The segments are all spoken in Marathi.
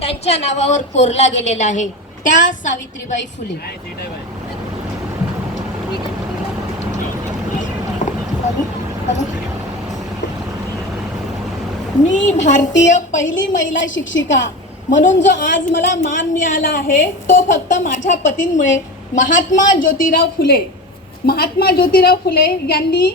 त्यांच्या नावावर कोरला गेलेला आहे. त्या सावित्रीबाई फुले. मी भारतीय पहिली महिला शिक्षिका. म्हणून जो आज मला मान मिळाला आहे तो फक्त माझ्या पतींमुळे महात्मा ज्योतिराव फुले. महात्मा ज्योतिराव फुले यांनी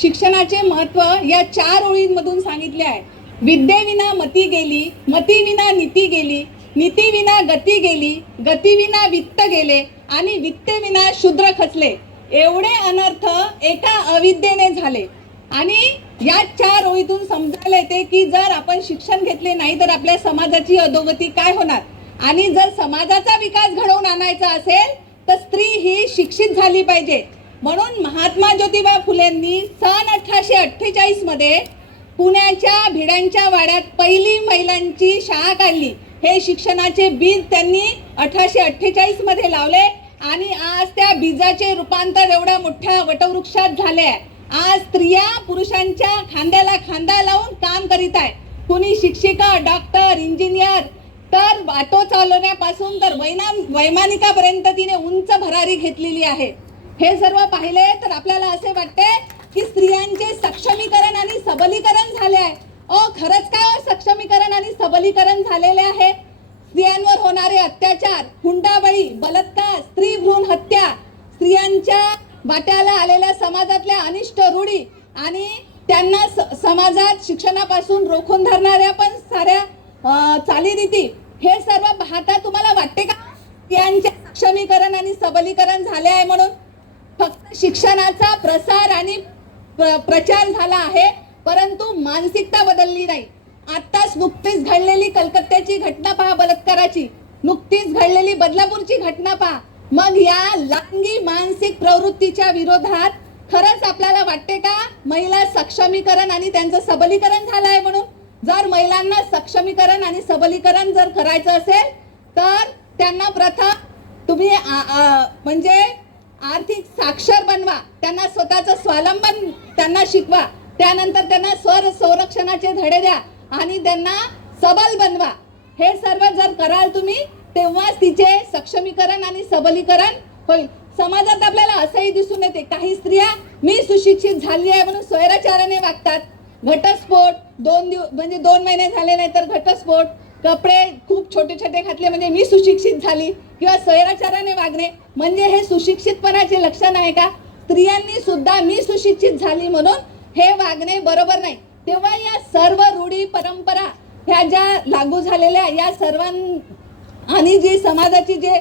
शिक्षणाचे महत्त्व या चार ओळींमधून सांगितले आहे. विद्येविना मती गेली मतीविना नीती गेली नीतीविना गती गेली गतीविना वित्त गेले आणि वित्तेविना शूद्र खचले. एवढे अनर्थ एका अविद्येने झाले. आणि या चार ओळीतून समजायला येते की जर आपण शिक्षण घेतले नाही तर आपल्या समाजाची अधोगती काय होणार? आणि जर समाजाचा विकास घडवून आणायचा असेल तर स्त्री ही शिक्षित झाली पाहिजे. म्हणून महात्मा ज्योतिबा फुलेंनी सन अठराशे अठ्ठेचाळीसमध्ये पुण्याच्या भिडांच्या वाड्यात पहिली महिलांची शाळा काढली. हे शिक्षणाचे बीज त्यांनी अठराशे अठ्ठेचाळीसमध्ये लावले आणि आज त्या बीजाचे रूपांतर एवढ्या मोठ्या वटवृक्षात झाले आहे आज स्त्रिया पुरुषांच्या खांद्याला खांदा लावून काम करीत आहे कुणी शिक्षिका डॉक्टर इंजिनियर तर वाटो चालवण्यापासून तर वैना वैमानिकापर्यंत तिने उंच भरारी घेतलेली आहे. हे सर्व पाहिले तर आपल्याला असे वाटते की स्त्रियांचे सक्षमीकरण आणि सबलीकरण झाले आहे ओ खरंच काय हो सक्षमीकरण आणि सबलीकरण झालेले आहे? स्त्रियांवर होणारे अत्याचार हुंडाबळी बलात्कार स्त्री भ्रूण हत्या स्त्रियांच्या वाट्याला आलेल्या समाजातल्या अनिष्ट रूढी आणि त्यांना स- समाजात शिक्षणापासून रोखून धरणाऱ्या पण साऱ्या चालीरीती हे सर्व पाहता तुम्हाला वाटते का? स्त्रियांचे सक्षमीकरण आणि सबलीकरण झाले आहे म्हणून. फक्त शिक्षणाचा प्रसार आणि प्र- प्रचार झाला आहे परंतु मानसिकता बदलली नाही. आत्ताच नुकतीच घडलेली कलकत्त्याची घटना पहा बलात्काराची. नुकतीच घडलेली बदलापूरची घटना पहा. मग या लांगी मानसिक प्रवृत्तीच्या विरोधात खरंच आपल्याला वाटते का? महिला सक्षमीकरण आणि त्यांचं सबलीकरण झालं आहे म्हणून. जर महिलांना सक्षमीकरण आणि सबलीकरण जर करायचं असेल तर त्यांना प्रथम तुम्ही आ- म्हणजे आर्थिक साक्षर बनवा. त्यांना स्वतःचं स्वावलंबन त्यांना शिकवा. त्यानंतर त्यांना स्वर संरक्षणाचे धडे द्या आणि त्यांना सबल बनवा. हे सर्व जर कराल तुम्ही तेव्हाच तिचे सक्षमीकरण आणि सबलीकरण होईल. समाजात आपल्याला असंही दिसून येते काही स्त्रिया मी सुशिक्षित झाली आहे म्हणून स्वैराचाराने वागतात. घटस्फोट दोन दिव म्हणजे दोन महिने झाले नाही तर घटस्फोट. कपडे खूप छोटे छोटे घातले म्हणजे मी सुशिक्षित झाली. किंवा स्वैराचाराने वागणे म्हणजे हे सुशिक्षितपणाचे लक्षण आहे का? स्त्रियांनी सुद्धा मी सुशिक्षित झाली म्हणून हे वागणे बरोबर नाही. तेव्हा या सर्व रूढी परंपरा ह्या ज्या लागू झालेल्या या सर्वां आणि जी समाजाची जे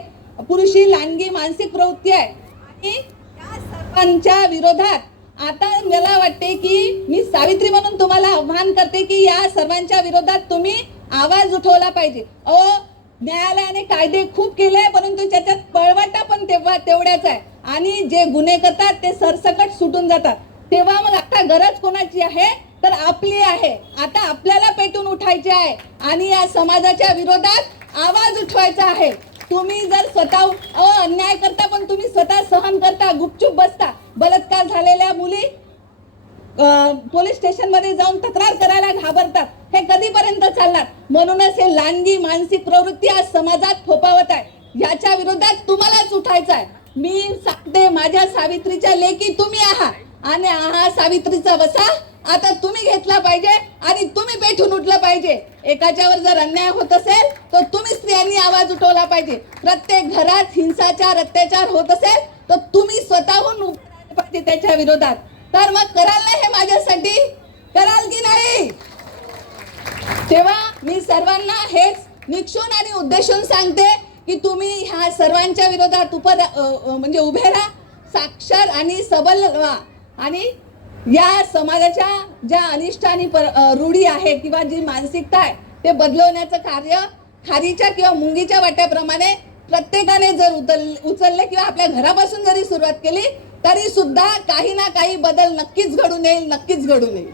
पुरुषी लांगी मानसिक प्रवृत्ती आहे आणि या सर्वांच्या विरोधात आता मला वाटते की मी सावित्री म्हणून तुम्हाला आव्हान करते की या सर्वांच्या विरोधात तुम्ही आवाज उठवला पाहिजे. अहो न्यायालयाने कायदे खूप केले परंतु त्याच्यात पळवाटा पण तेव्हा तेवढ्याच आहे. आणि जे गुन्हे करतात ते सरसकट सुटून जातात. तेव्हा मग आता गरज कोणाची आहे? तर आपली आहे. आता आपल्याला पेटून उठायचे आहे. आणि या समाजाच्या विरोधात आवाज उठवायचा आहे. तुम्ही जर स्वतः अन्याय करता पण तुम्ही स्वतः सहन करता गुपचूप बसता. बलात्कार झालेल्या मुली पोलीस स्टेशनमध्ये जाऊन तक्रार करायला घाबरतात. हे कधी चालणार. म्हणूनच हे लांगी मानसिक प्रवृत्ती आज समाजात फोपावत आहे. याच्या विरोधात तुम्हालाच उठायचं आहे मी सांगते माझ्या सावित्रीच्या लेखी तुम्ही आहात आणि आहा सावित्रीचा वसा. आता तुम्ही घेतला पाहिजे आणि तुम्ही पेठून उठलं पाहिजे. एकाच्यावर जर अन्याय होत असेल तर तुम्ही स्त्रियांनी आवाज उठवला पाहिजे. प्रत्येक घरात हिंसाचार अत्याचार होत असेल तर तुम्ही स्वतःहून पाहिजे त्याच्या विरोधात. तर मग कराल ना हे माझ्या कराल की नाही तेव्हा मी सर्वांना हेच निक्षून आणि उद्देशून सांगते की तुम्ही ह्या सर्वांच्या विरोधात उप म्हणजे उभे राहा साक्षर आणि सबल व्हा. आणि या समाजाच्या ज्या अनिष्ट आणि रूढी आहे किंवा जी मानसिकता आहे ते बदलवण्याचं कार्य खारीच्या किंवा मुंगीच्या वाट्याप्रमाणे प्रत्येकाने जर उचल उचलले किंवा आपल्या घरापासून जरी सुरुवात केली तरी सुद्धा काही ना काही बदल नक्कीच घडून येईल नक्कीच घडून येईल.